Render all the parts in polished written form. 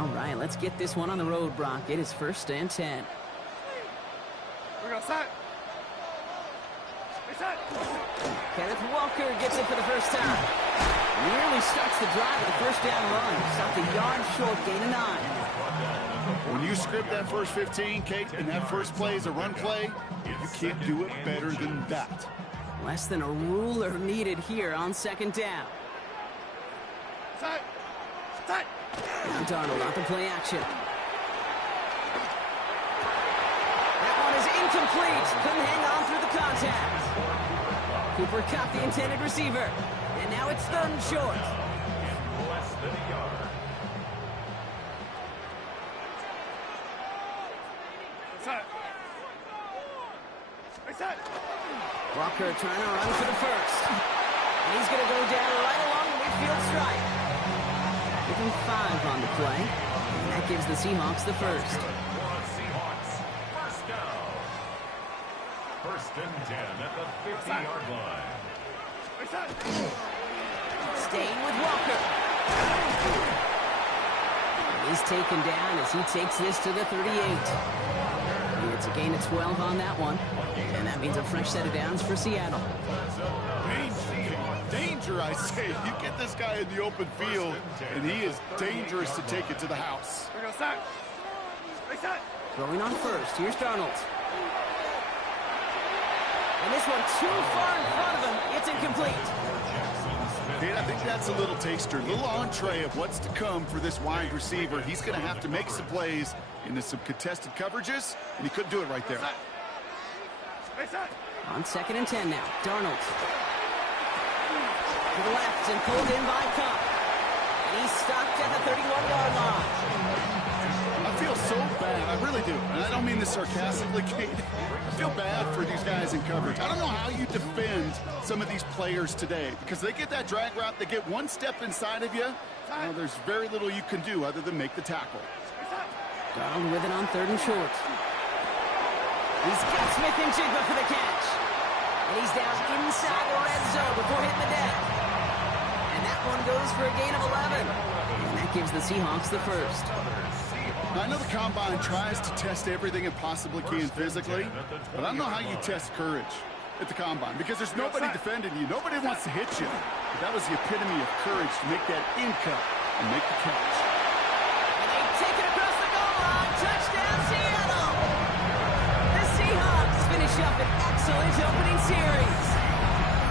All right, let's get this one on the road, Brock. It is 1st and 10. We're going to set. Reset. Kenneth Walker gets it for the first time. Nearly starts the drive with a first down run. Stopped a yard short, gain of 9. When you script that first 15, Kate, and that first play is a run play, you can't do it better than that. Less than a ruler needed here on 2nd down. Set. Set. Now Darnold on the play action. That one is incomplete. Couldn't hang on through the contact. Cooper caught the intended receiver. And now it's 3rd and short. Less than a yard. Set. Reset. Walker trying to run for the first. And he's going to go down right along the midfield stripe. Giving 5 on the play. And that gives the Seahawks the first. Seahawks, first down. 1st and 10 at the 50-yard line. Reset. Staying with Walker. He's taken down as he takes this to the 38. It's a gain of 12 on that one. And that means a fresh set of downs for Seattle. Danger, I say. You get this guy in the open field, and he is dangerous to take it to the house. We're going to set. Reset. Throwing on first. Here's Darnold. And this one too far in front of him. It's incomplete. And I think that's a little taster, a little entree of what's to come for this wide receiver. He's going to have to make some plays into some contested coverages, and he couldn't do it right there. Reset. On 2nd and 10 now. Darnold. To the left and pulled in by Cup. And he's stopped at the 31-yard line. I feel so bad. I really do. And I don't mean this sarcastically, Kate. I feel bad for these guys in coverage. I don't know how you defend some of these players today because they get that drag route, they get one step inside of you. Well, there's very little you can do other than make the tackle. Darnold with it on 3rd and short. He's got Smith-Njigba for the catch. And he's down inside the red zone before hitting the deck. And that one goes for a gain of 11. And that gives the Seahawks the first. Now, I know the Combine tries to test everything it possibly can physically, but I don't know how you test courage at the Combine because there's nobody defending you. Nobody wants to hit you. But that was the epitome of courage to make that in cut and make the catch. And they take it across the goal line. Touchdown, Seattle! The Seahawks finish up an excellent opening series.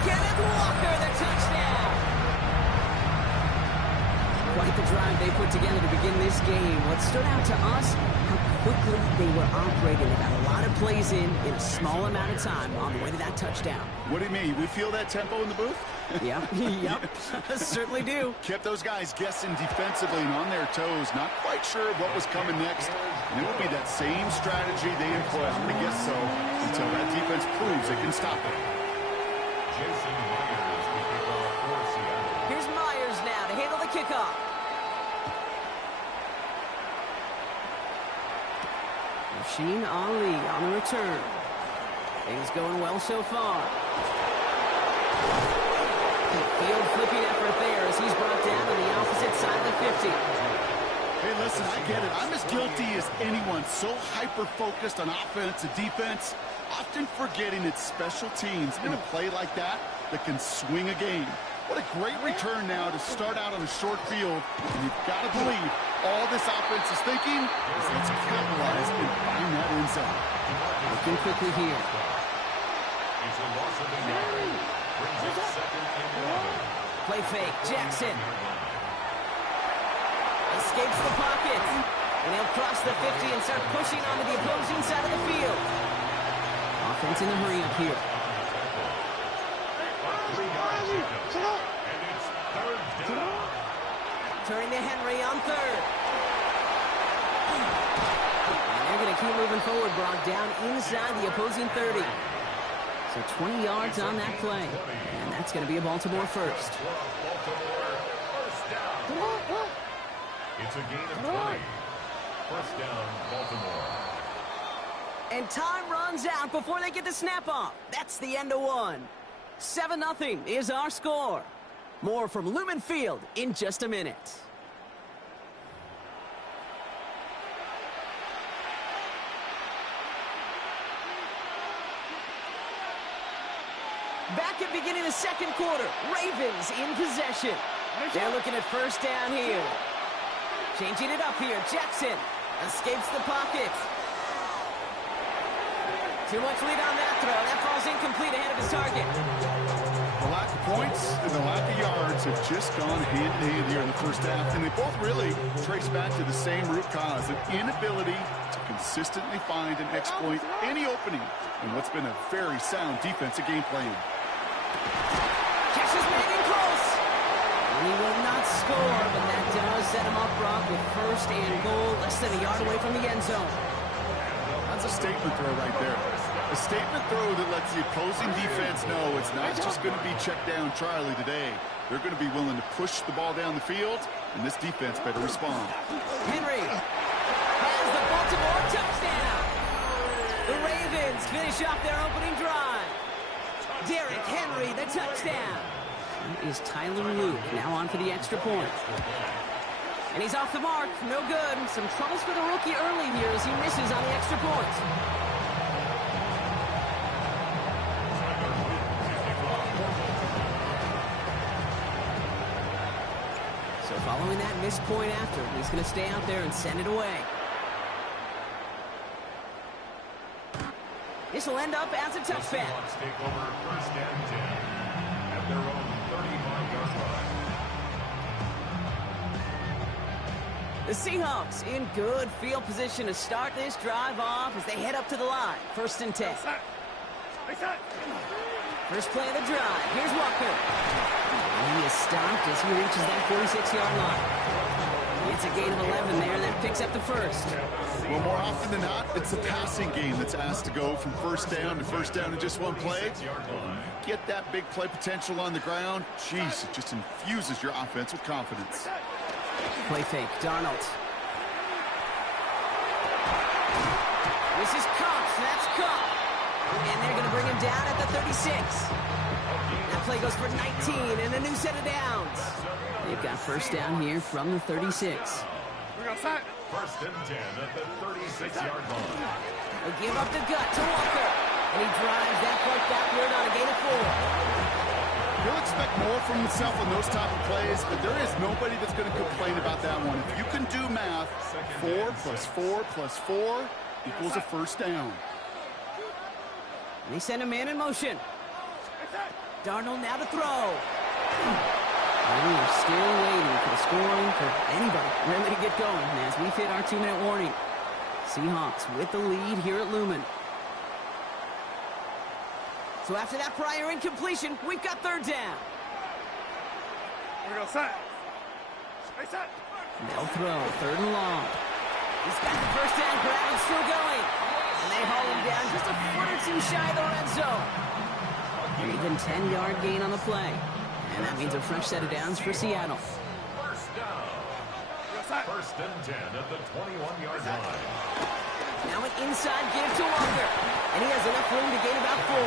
Kenneth Walker, the touchdown! Quite the drive they put together to begin this game. What stood out to us, how quickly they were operating. They got a lot of plays in a small amount of time on the way to that touchdown. What do you mean? We feel that tempo in the booth? Yep, certainly do. Kept those guys guessing defensively and on their toes, not quite sure what was coming next. And it will be that same strategy they employ, I'm going to guess so, until that defense proves they can stop it. Jason Myers will kick off for Seattle. Here's Myers now to handle the kickoff. Rasheen Ali on the return. Things going well so far. Field flipping effort there as he's brought down to the opposite side of the 50. Hey, listen, I get it. I'm as guilty as anyone. So hyper-focused on offense and defense, often forgetting it's special teams in a play like that that can swing a game. What a great return now to start out on a short field. And you've got to believe all this offense is thinking is let's capitalize and find that end zone. Looking quickly here. It's a loss of a yard. Brings it 2nd and 11. Play fake. Jackson. Escapes the pocket. And he'll cross the 50 and start pushing onto the opposing side of the field. Offense in the hurry up here. Turning to Henry on 3rd. And they're going to keep moving forward, Brock, down inside the opposing 30. So 20 yards on that play. And that's going to be a Baltimore first. It's a gain of 20. First down, Baltimore. And time runs out before they get the snap off. That's the end of one. 7-0 is our score. More from Lumen Field in just a minute. Back at beginning of the second quarter. Ravens in possession. They're looking at first down here. Changing it up here. Jackson escapes the pocket. Too much lead on that throw. That falls incomplete ahead of his target. The lack of points and the lack of yards have just gone hand in hand here in the first half, and they both really trace back to the same root cause, an inability to consistently find and exploit any opening in what's been a very sound defensive game plan. Catches made in close. And he will not score, but that does set him up, Brock, with first and goal, less than a yard away from the end zone. That's a statement throw right there. A statement throw that lets the opposing defense know it's not just going to be check down Charlie today. They're going to be willing to push the ball down the field, and this defense better respond. Henry has the Baltimore touchdown. The Ravens finish off their opening drive. Derrick Henry, the touchdown. That is Tyler Luke, now on for the extra point. And he's off the mark, no good. Some troubles for the rookie early here as he misses on the extra point. So following that missed point after, he's going to stay out there and send it away. This will end up as a touchback. Seahawks take over first and 10 at their own 35-yard line. The Seahawks in good field position to start this drive off as they head up to the line. First and 10. First play of the drive. Here's Walker. And he is stopped as he reaches that 46-yard line. It's a gain of 11 there. That picks up the first. Well, more often than not, it's the passing game that's asked to go from first down in just one play. Get that big play potential on the ground. Jeez, it just infuses your offense with confidence. Play fake. Darnold. This is Cox. That's Cox. And they're going to bring him down at the 36. That play goes for 19 and a new set of downs. They've got first down here from the 36. First and 10 at the 36-yard line. They'll give up the gut to Walker. And he drives that part backward on a gain of 4. He'll expect more from himself on those type of plays, but there is nobody that's going to complain about that one. If you can do math, 4 plus 4 plus 4 equals a first down. And they send a man in motion. Darnold now to throw. And we are still waiting for the scoring for anybody really to get going as we hit our 2-minute warning. Seahawks with the lead here at Lumen. So after that prior incompletion, we've got third down. They'll throw, third and long. He's got the first down grab and still going. And they haul him down just a foot or two shy of the red zone. An even 10-yard gain on the play. And that means a fresh set of downs for Seattle. First down. First and 10 at the 21-yard line. Now an inside give to Walker. And he has enough room to gain about 4.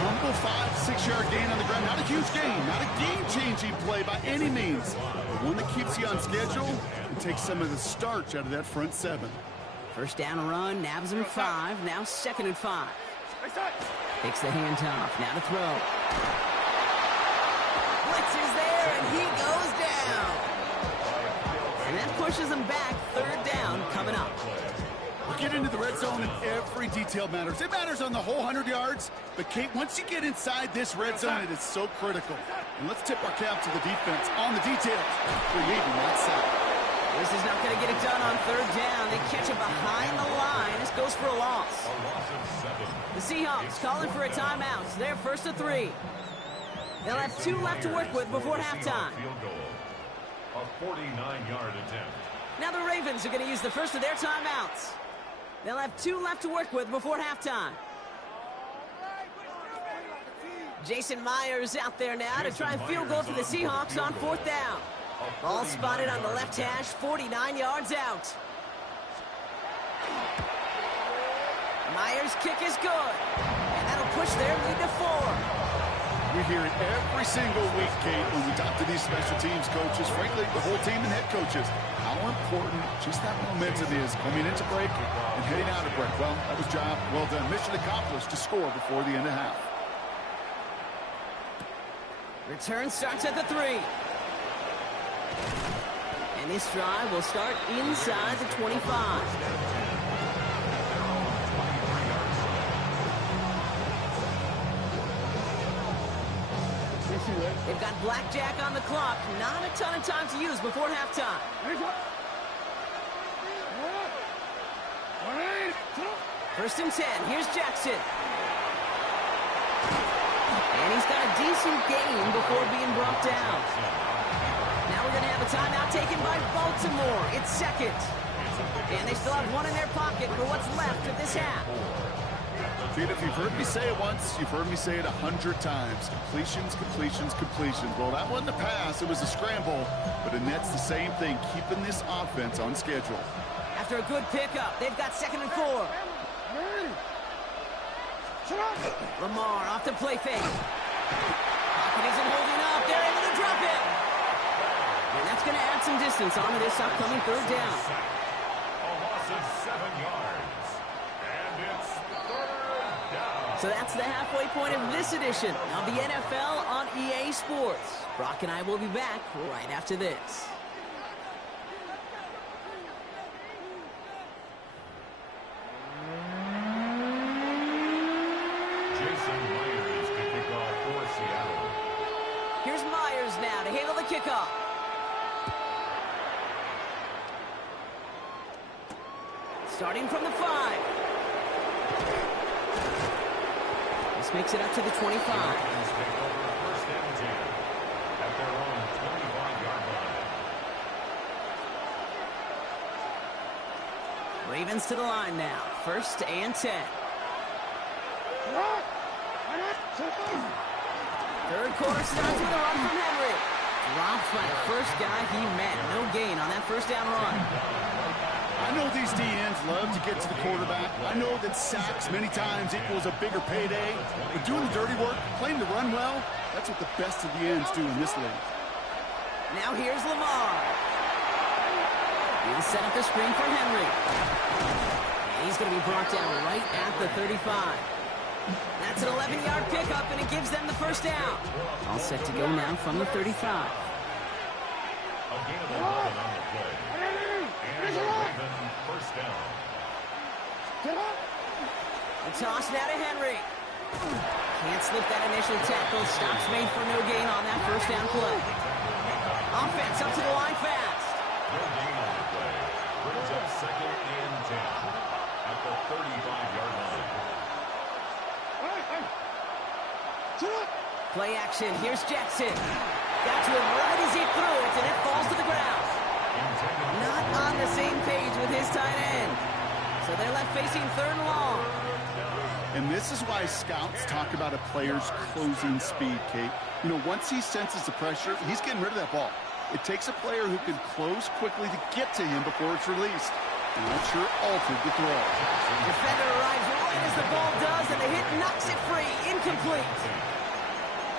Humble 5-6-yard gain on the ground. Not a huge gain. Not a game-changing play by any means. But one that keeps you on schedule and takes some of the starch out of that front 7. First down run, nabs him 5. Now second and 5. Takes the handoff. Now to throw. Blitz is there, and he goes down. And that pushes him back. Third down coming up. We get into the red zone, and every detail matters. It matters on the whole 100 yards. But, Kate, once you get inside this red zone, it is so critical. And let's tip our cap to the defense on the details, creating that sack. This is not going to get it done on third down. They catch it behind the line. This goes for a loss. The Seahawks calling for a timeout. They're first to 3. They'll have 2 left to work with before halftime. A 49-yard attempt. Now the Ravens are going to use the first of their timeouts. They'll have 2 left to work with before halftime. Jason Myers out there now to try and field goal for the Seahawks on fourth down. Ball spotted on the left hash, 49 yards out. Myers' kick is good. And that'll push their lead to 4. We hear it every single week, Kate, when we talk to these special teams coaches, frankly, the whole team and head coaches, how important just that momentum is coming into break and heading out of break. Well, that was job well done. Mission accomplished to score before the end of half. Return starts at the 3. And this drive will start inside the 25. They've got blackjack on the clock. Not a ton of time to use before halftime. First and 10. Here's Jackson. And he's got a decent gain before being brought down. Now we're going to have a timeout taken by Baltimore. It's second. And they still have one in their pocket for what's left of this half. Pete, if you've heard me say it once, you've heard me say it 100 times. Completions, completions, completions. Well, that wasn't a pass. It was a scramble. But the Nets, the same thing, keeping this offense on schedule. After a good pickup, they've got 2nd and 4. Lamar off the play fake. Pocket isn't holding up. They're able to drop it. And that's going to add some distance onto this upcoming 3rd down. A loss of 7 yards. And it's 3rd down. So that's the halfway point of this edition of the NFL on EA Sports. Brock and I will be back right after this. Jason Myers to kick off for Seattle. Here's Myers now to handle the kickoff. Starting from the 5. This makes it up to the 25. Take over 1st and 10 at their own 25-yard line. Ravens to the line now. 1st and 10. 3rd quarter starts with a run from Henry. Dropped by the first guy he met. No gain on that 1st down run. I know these DNs love to get to the quarterback. I know that sacks many times equals a bigger payday. But doing the dirty work, playing to run well, that's what the best of the ends do in this league. Now here's Lamar. He'll set up the screen for Henry. And he's going to be brought down right at the 35. That's an 11-yard pickup, and it gives them the 1st down. All set to go now from the 35. A gain of 11 on the play. And a Raven 1st down. The toss now to Henry. Can't slip that initial tackle. Stops made for no gain on that 1st down play. Offense up to the line fast. No gain on the play. Brings up 2nd and 10 at the 35-yard line. Play action. Here's Jackson. Got to him right as he threw it, and it falls to the ground. Not on the same page with his tight end. So they're left facing 3rd and long. And this is why scouts talk about a player's closing speed, Kate. You know, once he senses the pressure, he's getting rid of that ball. It takes a player who can close quickly to get to him before it's released. And that sure altered the throw. Defender arrives right as the ball does, and the hit knocks it free. Incomplete.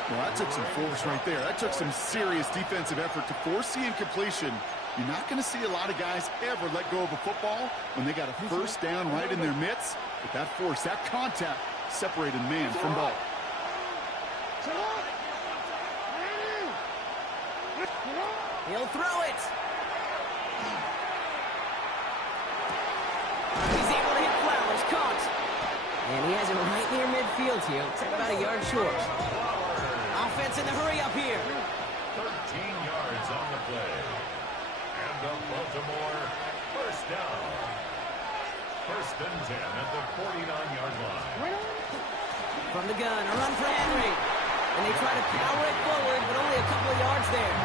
Well, that took some force right there. That took some serious defensive effort to force the incompletion. You're not going to see a lot of guys ever let go of a football when they got a 1st down right in their midst. But that force, that contact, separated man from ball. He'll throw it. He's able to hit Flowers. Caught. And he has it right near midfield here. It's about a yard short. Offense in the hurry up here. 13 yards on the play. And the Baltimore 1st down. 1st and 10 at the 49-yard line. From the gun, a run for Henry. And they try to power it forward, but only a couple of yards there.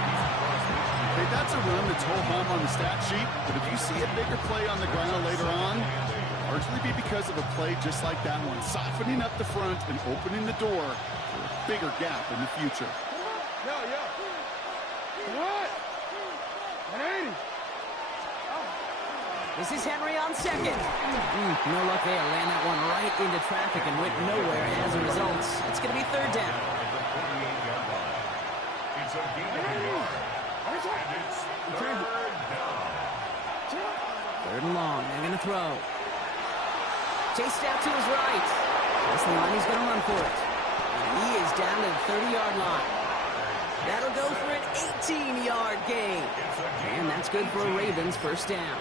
Hey, that's a run that's whole hum on the stat sheet, but if you see a bigger play on the ground later on, largely be because of a play just like that one, softening up the front and opening the door for a bigger gap in the future. This is Henry on 2nd. No luck there. Ran that one right into traffic and went nowhere as a result. It's going to be 3rd down. At the 48-yard line. It's a gain of a yard. And it's 3rd down. 3rd and long. They're going to throw. Chased out to his right. That's the line he's going to run for it. And he is down to the 30-yard line. That'll go for an 18-yard gain. And that's good for a Ravens first down.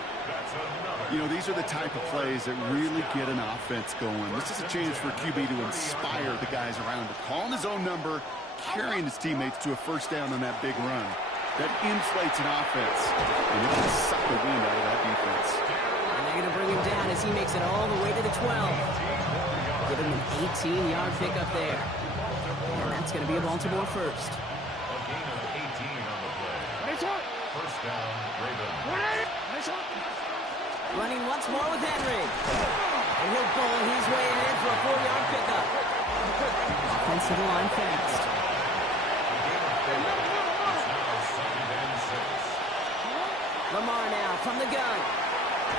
You know, these are the type of plays that really get an offense going. This is a chance for QB to inspire the guys around him. Calling his own number, carrying his teammates to a first down on that big run. That inflates an offense, and it can suck the wind out of that defense. And they're going to bring him down as he makes it all the way to the 12. Give him an 18-yard pickup there. And that's going to be a Baltimore first. A gain of 18 on the play. First down, Ravens. Running once more with Henry. And he'll bowl his way ahead for a 4-yard pickup. Offensive line fast. Lamar now from the gun.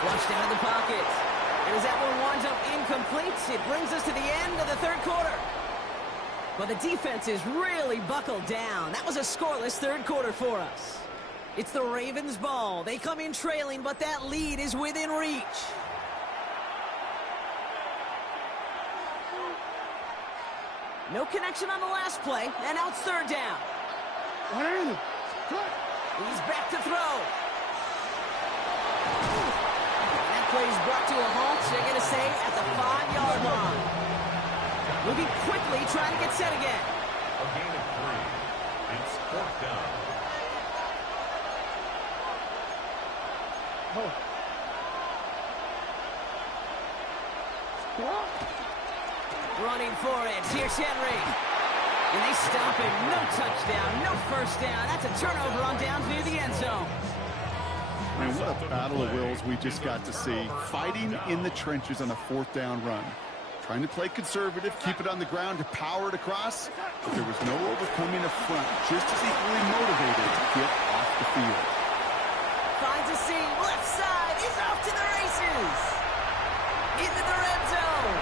Flushed out of the pocket. And as that one winds up incomplete, it brings us to the end of the third quarter. But the defense is really buckled down. That was a scoreless third quarter for us. It's the Ravens' ball. They come in trailing, but that lead is within reach. No connection on the last play, and now it's third down. He's back to throw. And that play is brought to a halt, so they're going to say at the 5-yard line. Moving quickly, trying to get set again. A gain of 3. It's fourth down. Running for it. Here's Henry. And they stop him. No touchdown. No first down. That's a turnover on downs near the end zone. Man, what a battle of wills we just got to see. Fighting in the trenches on a fourth down run. Trying to play conservative, keep it on the ground to power it across. But there was no overcoming a front. Just as equally motivated to get off the field. Finds a seam. Left side. He's off to the races. Into the red zone.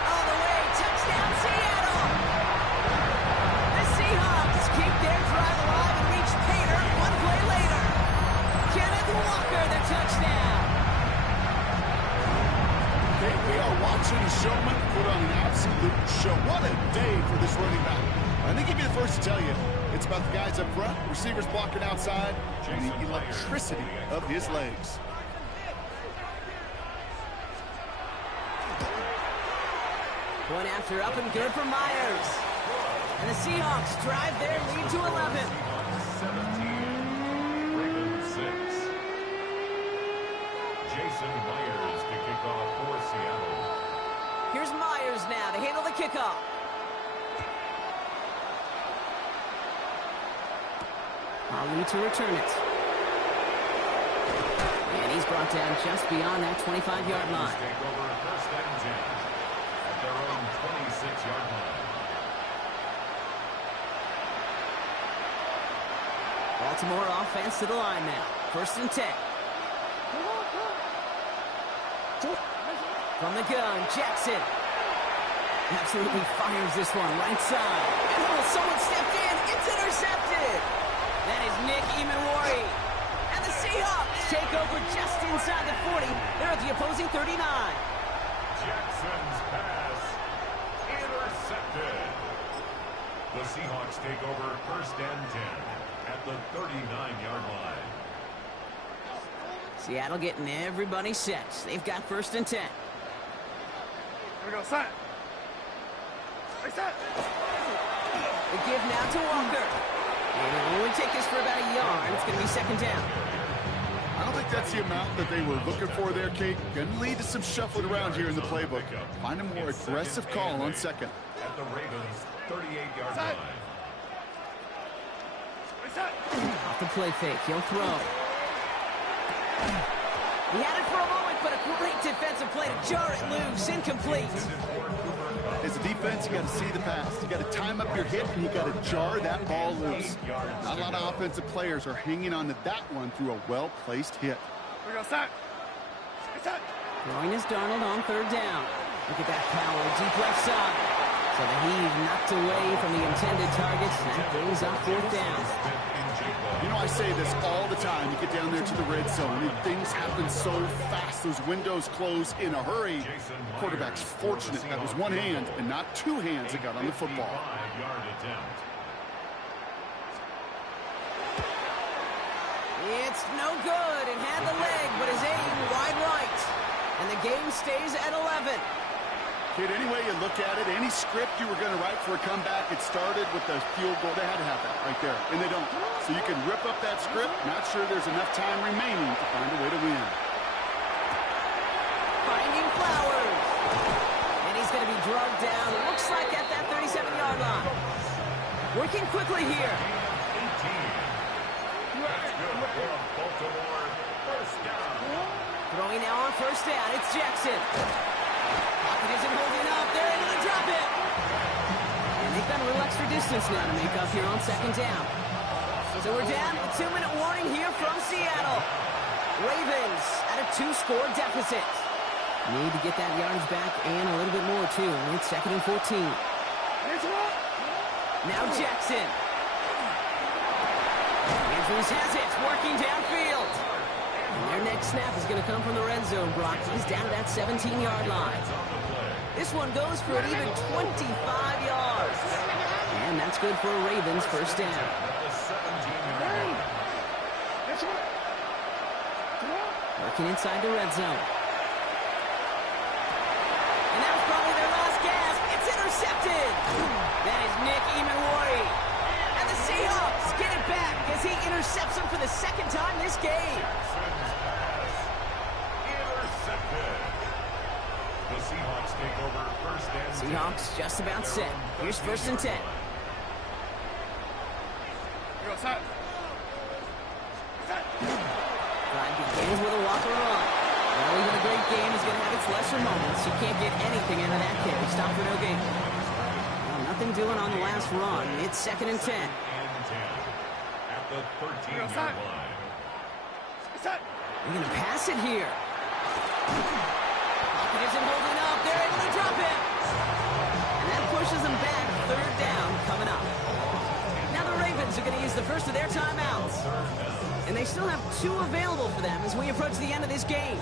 All the way. Touchdown, Seattle. The Seahawks keep their drive alive and reach Pater one play later. Kenneth Walker, the touchdown. Okay, we are watching a showman put on an absolute show. What a day for this running back. I think he'd be the first to tell you. It's about the guys up front, receivers blocking outside, and the electricity of his legs. One after up and good for Myers. And the Seahawks drive their lead to 11. 17, Ravens 6. Jason Myers to kick off for Seattle. Here's Myers now to handle the kickoff. Ali to return it. And he's brought down just beyond that 25-yard line. Take over first and 10 at their own 26-yard line. Baltimore offense to the line now. First and 10. From the gun, Jackson. Absolutely fires this one right side. Oh, someone stepped in. It's intercepted. That is Nick Emanwari. And the Seahawks take over just inside the 40. They're at the opposing 39. Jackson's pass intercepted. The Seahawks take over first and 10 at the 39-yard line. Seattle getting everybody set. They've got first and 10. Here we go, set. Hey, set. The give now to Walker. And it'll only take this for about a yard. It's going to be second down. I don't think that's the amount that they were looking for there, Kate. Going to lead to some shuffling around here in the playbook. Find a more aggressive call on second. At the Ravens' 38-yard line. Hey, set. Off the play fake. He'll throw. He had it for a moment, but a great defensive play to jar it loose. Incomplete. As a defense, you got to see the pass. You got to time up your hit, and you got to jar that ball loose. Not a lot of offensive players are hanging on to that one through a well-placed hit. Here we go, set. Hey, set. Throwing is Darnold on third down. Look at that power, deep left side. So the heave knocked away from the intended targets. That brings up fourth down. You know, I say this all the time. You get down there to the red zone, and things happen so fast. Those windows close in a hurry. Quarterback's fortunate that was one hand and not two hands that got on the football. It's no good. It had the leg, but his aim wide right. And the game stays at 11. Kid, any way you look at it, any script you were going to write for a comeback, it started with the field goal. They had to have that right there, and they don't. So you can rip up that script. Not sure there's enough time remaining to find a way to win. Finding Flowers. And he's going to be drugged down. Looks like at that 37-yard line. Working quickly here. 18. That's good for Baltimore. First down. Throwing now on first down. It's Jackson. Pocket isn't holding up. They're able to drop it. And they've got a little extra distance now to make up here on second down. So we're down to a 2-minute warning here from Seattle. Ravens at a 2-score deficit. Need to get that yardage back and a little bit more, too. It's 2nd and 14. Now Jackson. Andrews has it. Working downfield. And their next snap is going to come from the red zone, Brock. He's down to that 17-yard line. This one goes for an even 25 yards. And that's good for a Ravens first down. Working inside the red zone. And that was probably their last gasp. It's intercepted. That is Nick Emmanwori. And the Seahawks get it back as he intercepts him for the second time this game. The Seahawks take over first and 10. Seahawks just about set. Here's 1st and 10. Drive begins with a walk run. Well, even a great game is going to have its lesser moments. You can't get anything out of that carry. Stop for no gain. Well, nothing doing on the last run. It's 2nd and 10. At the 13-yard line. They're going to pass it here. Pocket isn't holding up. They're able to drop it. And that pushes them back. 3rd down coming up. Now the Ravens are going to use the first of their timeouts. And they still have 2 available for them as we approach the end of this game.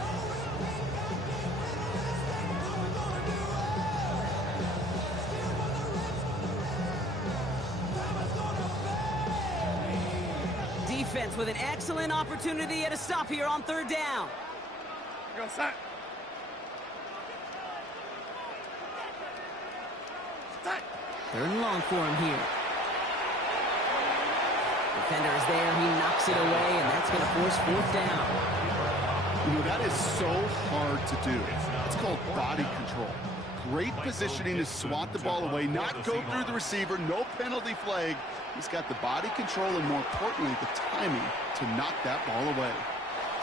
Defense with an excellent opportunity at a stop here on 3rd down. Set. 3rd and long for him here. Defender is there. He knocks it away, and that's going to force 4th down. You know, that is so hard to do. It's called body control. Great positioning to swat the ball away, not go through the receiver, no penalty flag. He's got the body control and, more importantly, the timing to knock that ball away.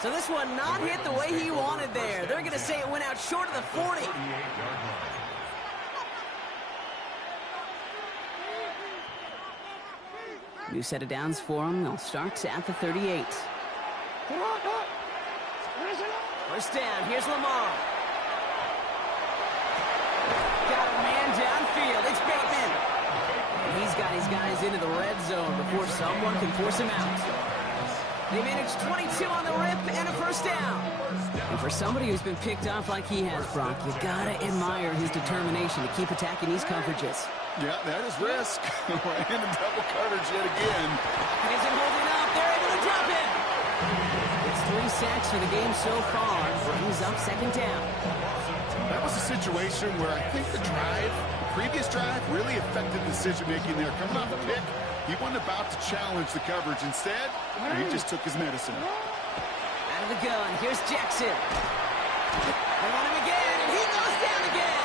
So this one not hit the way he wanted there. They're going to say it went out short of the 40. New set of downs for him. They'll start at the 38. First down. Here's Lamar. Got a man downfield. It's Bateman. And he's got his guys into the red zone before someone can force him out. They managed 22 on the rip and a first down. And for somebody who's been picked off like he has, Brock, you gotta admire his determination to keep attacking these coverages. Yeah, that is risk. We're in double coverage yet again. And isn't holding up. They're able to drop it. It's 3 sacks for the game so far. Brings up 2nd down. That was a situation where I think the previous drive, really affected decision-making there. Coming off the pick, he wasn't about to challenge the coverage. Instead, he just took his medicine. Out of the gun. Here's Jackson. They want him again, and he goes down again.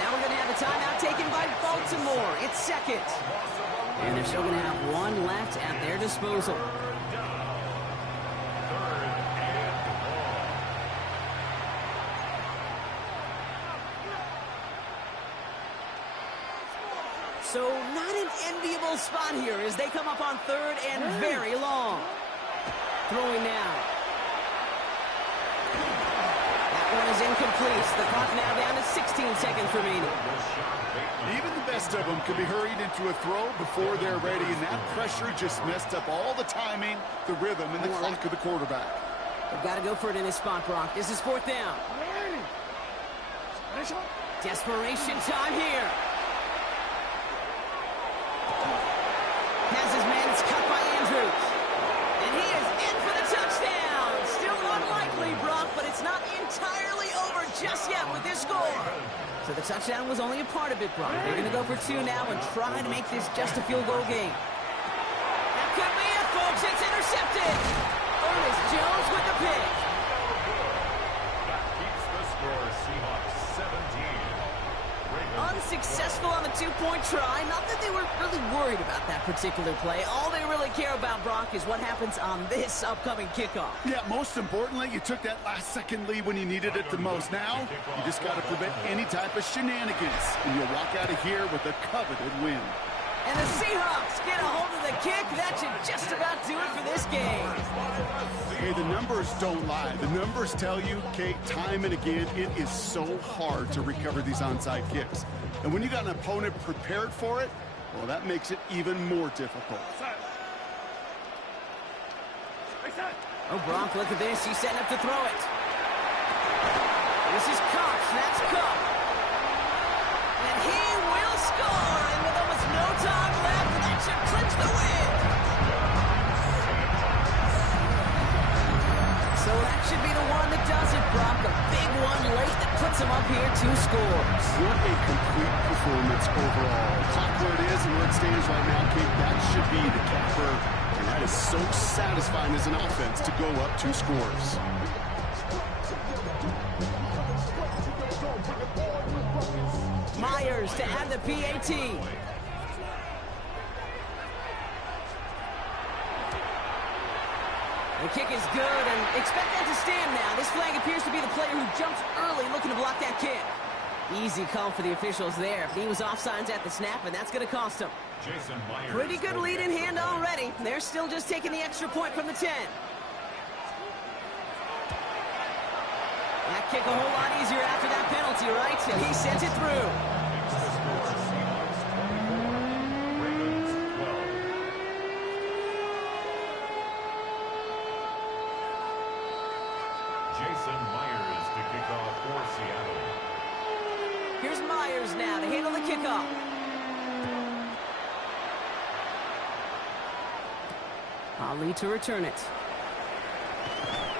Now we're going to have a timeout taken by Baltimore. It's 2nd. And they're still going to have 1 left at their disposal. So not an enviable spot here as they come up on 3rd and very long. Throwing now. That one is incomplete. The clock now down to 16 seconds remaining. Even the best of them could be hurried into a throw before they're ready, and that pressure just messed up all the timing, the rhythm, and the clock of the quarterback. They've got to go for it in this spot, Brock. This is 4th down. Desperation time here. Has his man. It's cut by Andrews. And he in for the touchdown. Still unlikely, Brock, but it's not entirely over just yet with this score. So the touchdown was only a part of it, Brock. They're going to go for two now and try to make this just a field goal game. That could be it, folks. It's intercepted. Ernest Jones with the pick. That keeps the score Seahawks 17. Unsuccessful on the two-point try. Not that they were really worried about that particular play. All they really care about, Brock, is what happens on this upcoming kickoff. Yeah, most importantly, you took that last-second lead when you needed it the most. Now, you just got to prevent any type of shenanigans, and you'll walk out of here with a coveted win. And the Seahawks get a hold of the kick. That should just about do it for this game. Hey, the numbers don't lie. The numbers tell you, Kate, time and again, it is so hard to recover these onside kicks. And when you got an opponent prepared for it, well, that makes it even more difficult. Oh, Brock, look at this. He's setting up to throw it. This is Koch. That's Koch. And he will score. And with almost no time left, that should clinch the win. So that should be the one that does it, Brock. A big one late that puts him up here 2 scores. What a complete performance overall. Clock where it is and where it stands right now, Kate, that should be the capper. And that is so satisfying as an offense to go up 2 scores. Myers to add the PAT. The kick is good, and expect that to stand now. This flag appears to be the player who jumps early looking to block that kick. Easy call for the officials there. He was offsides at the snap, and that's going to cost him. Jason Myers. Pretty good lead in hand already. They're still just taking the extra point from the 10. That kick a whole lot easier after that penalty, right? And he sent it through. Makes the score Seahawks 24, Ravens 12. Jason Myers to kick off for Seattle. Here's Myers now to handle the kickoff. Ali to return it.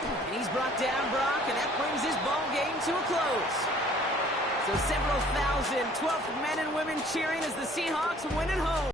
And he's brought down, Brock, and that brings this ball game to a close. So several thousand 12th men and women cheering as the Seahawks win at home.